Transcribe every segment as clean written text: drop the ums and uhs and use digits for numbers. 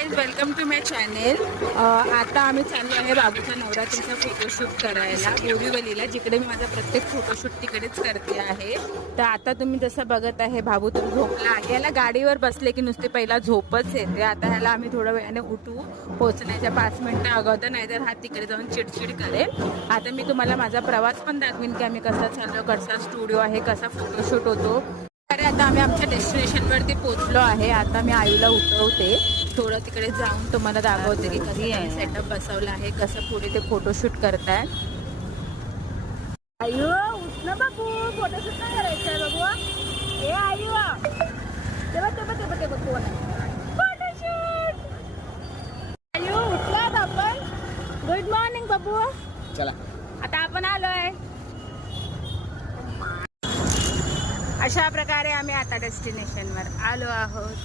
Guys, welcome to my channel. आता आम्ही चाललो आहे बाबूचा नवरात्रीचा फोटोशूट करायला बोरीवलीला, जिकडे मी माझा प्रत्येक फोटोशूट तिकडेच करते आहे. तर आता तुम्ही जसं बघत आहे बाबू तर झोपला आहे. याला गाडीवर बसले की नुसते पहिला झोपच येते. आता ह्याला आम्ही थोड्या वेळाने उठू, पोहोचण्याच्या 5 मिनिटं अगोदर, नाहीतर हा तिकडे जाऊन चिडचिड करेल. आता मी तुम्हाला माझा प्रवास पण दाखवीन की आम्ही कसा चाललो, कसा स्टुडिओ आहे, कसा फोटोशूट होतो. अरे आता आम्ही आमच्या डेस्टिनेशनवरती पोहोचलो आहे. आता मी आईला उठवते, थोडं तिकडे जाऊन तुम्हाला दाखवते की कधी सेटअप बसवला आहे, कसं पुढे ते फोटोशूट करताय. आयु उठ ना बाबू, फोटोशूट नाही करायचं आहे बाबू. ए आयु ते बघ कोण फोटोशूट. आयु उठलात आपण. गुड मॉर्निंग बाबू. चला आता आपण आलोय. अशा प्रकारे आम्ही आता डेस्टिनेशनवर आलो आहोत.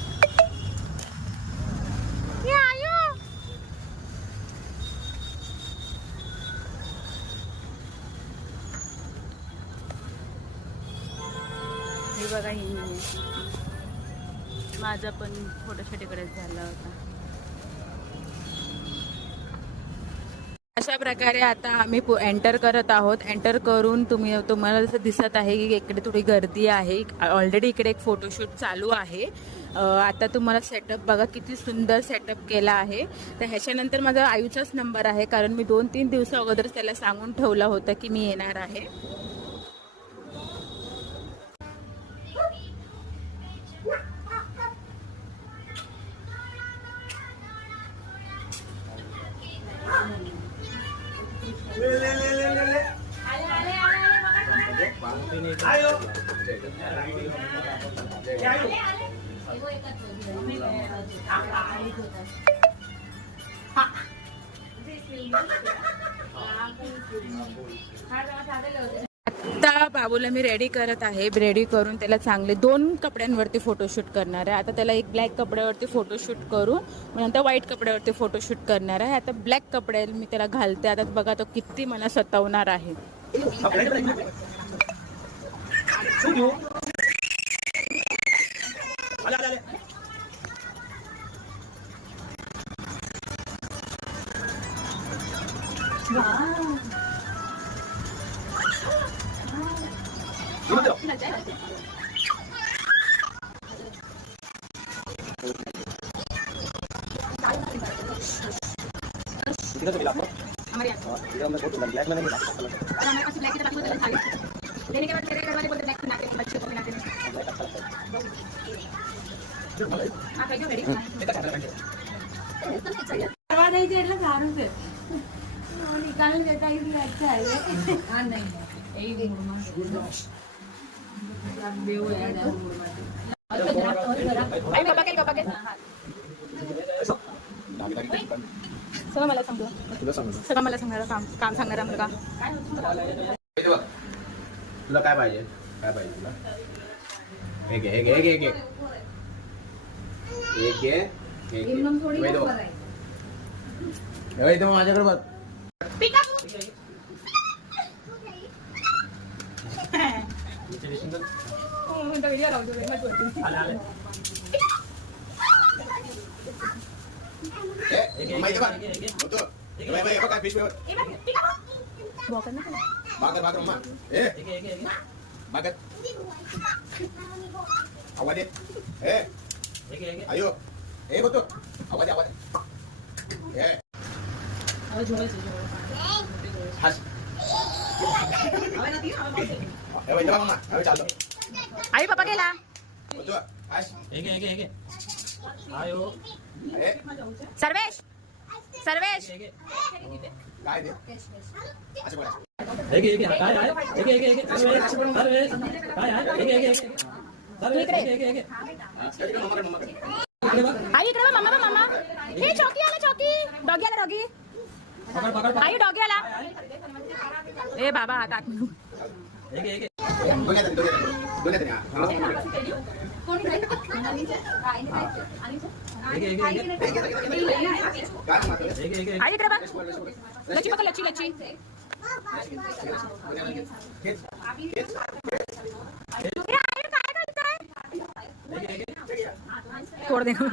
हे बघा, ही माझा पण फोटोशूट इकडेच झाला होता. अशा प्रकारे आता आम्ही एंटर करत आहोत. एंटर करून तुम्हाला जसं दिसत आहे की इकडे थोडी गर्दी आहे. ऑलरेडी इकडे एक फोटोशूट चालू आहे. आता तुम्हाला सेटअप बघा, किती सुंदर सेटअप केला आहे. तर ह्याच्यानंतर माझा आयुचाच नंबर आहे, कारण मी 2-3 दिवस अगोदर त्याला सांगून ठेवलं होतं की मी येणार आहे. आता बाबूला मी रेडी करत आहे. रेडी करून त्याला चांगले 2 कपड्यांवरती फोटोशूट करणार आहे. आता त्याला एक ब्लॅक कपड्यावरती फोटोशूट करून नंतर व्हाईट कपड्यावरती फोटोशूट करणार आहे. आता ब्लॅक कपडे मी त्याला घालते. आता बघा तो किती मला सतावणार आहे. सगळं मला सांगणारा काम सांगणारा मुलगा. तुला काय पाहिजे? काय पाहिजे तुला? एक माझ्याकडे बघ. आयो ए बघतो आवाज आई पापा गेला. सर्वेश काय दे आई इकडे मम्मा. हे चौकी डॉगी आला. आई डॉगी आला. ए बाबा हातात. आई इकडे बघ. लची पकड, लची. छोड़ देना।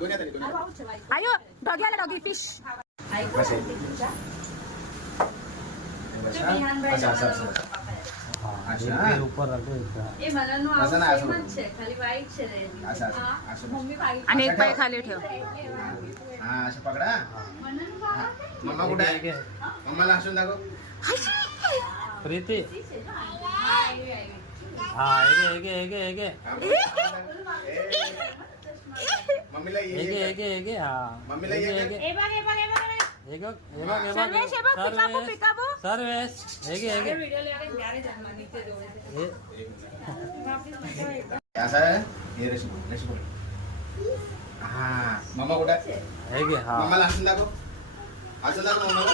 दोन्ही हाताने, दोन्ही हाताने. आयो डॉगी आला डॉगी फिश बस आहे. बस हा. असं, असं, असं. अच्छा. असं नाही, असं बघ. असं, असं, असं बघ. आणि एक पाय खाली ठेव. हा असं पकडा. हा. मम्मा कुठे आहे? मम्माला हसून दाखव. प्रीती हा एगे मम्मीला ये, एगे ये. एगे एगे हा मम्मीला ये. सर्वेस एगे एगे असं आहे. ये रेशी बोल, रेशी बोल. हा मम्मा कुठे आहे? एगे हा मम्माला हसून दाखव. हसून दाखव मम्माला.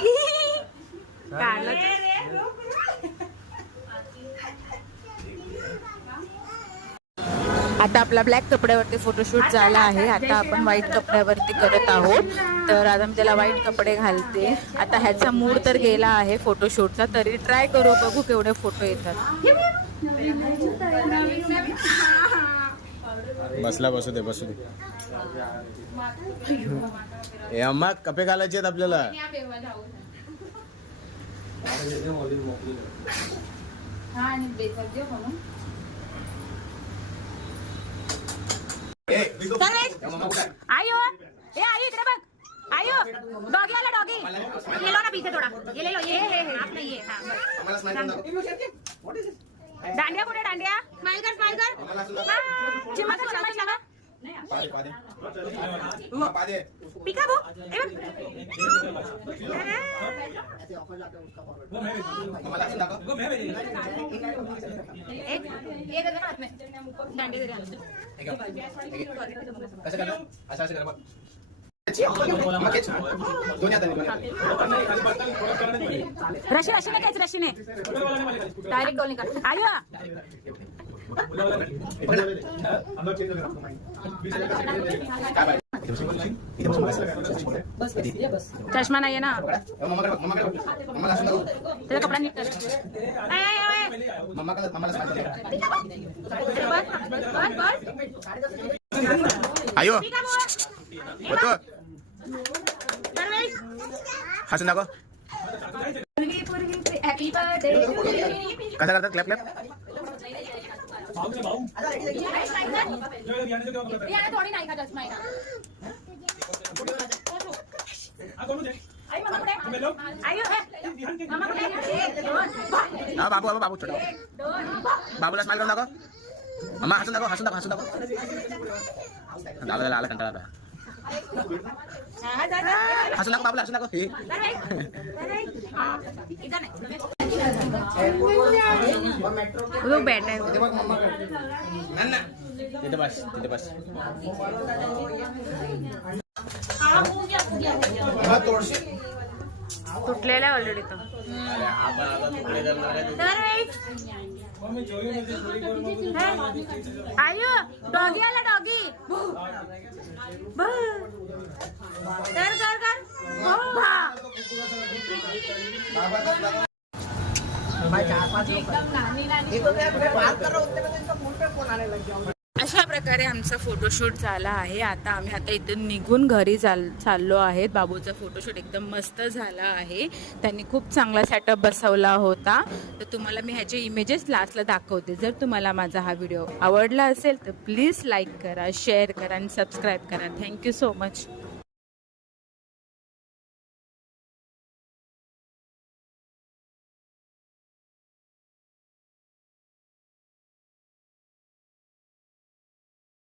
आता आपला ब्लॅक कपड्यावरती फोटोशूट झाला आहे. आता आपण व्हाईट कपड्यावरती करत आहोत. तर आता मी त्याला व्हाईट कपडे घालते. आता ह्याचा मूड तर गेला आहे फोटोशूटचा, तरी ट्राय करू, बघू केवढे फोटो येतात. बसला बसू दे, बसू दे. ए अम्मा कपे घालायचे आहेत आपल्याला. आयो ए आई इकडे बघ. आयो डॉगी आला डॉगी. ये लो ना पीछे थोड़ा. ये ले लो ये आपने ये. हाँ दांडिया कुठे दांडिया? स्माइल कर स्माइल कर. चिमट चिमट लगा. पिका वो एक हाथ में दांडी दे रहा. कसं करणार? असं असं कर बघ. दोन्ही हाताने, दोन्ही हाताने. रशीने कायच रशीने डायरेक्ट डोलनी कर. आयो चष्मा नाहीये ना त्याचा कपडा नीट कर. आयो होतो हसून दाखव. कसं करतात क्लॅप क्लॅप? थोडी नाही का चष्मा हा बाबू बाबू बाबू छोटा बाबूला स्माइल करून दाखव. मम्मा हसून दाखव, हसून दाखव, हसून दाखव. आला कंटाळा आता. हसून दाखव बाबूला, हसून दाखव. वो बैठा है. तिथे बस, तिथे बस. तुटलेला आहे ऑलरेडी तो. आयो डॉगी आला डॉगी. कर कर कर. अशा प्रकारे आमचा फोटोशूट झाला आहे. आता इथून निघून घरी चाललो आहेत. बाबूचा फोटोशूट एकदम मस्त झाला आहे. त्यांनी खूप चांगला सेटअप बसवला होता. तर तुम्हाला मी ह्याचे इमेजेस लास्टला दाखवते. जर तुम्हाला माझा हा व्हिडिओ आवडला असेल तर प्लीज लाईक करा, शेअर करा आणि सबस्क्राईब करा. Thank you so much.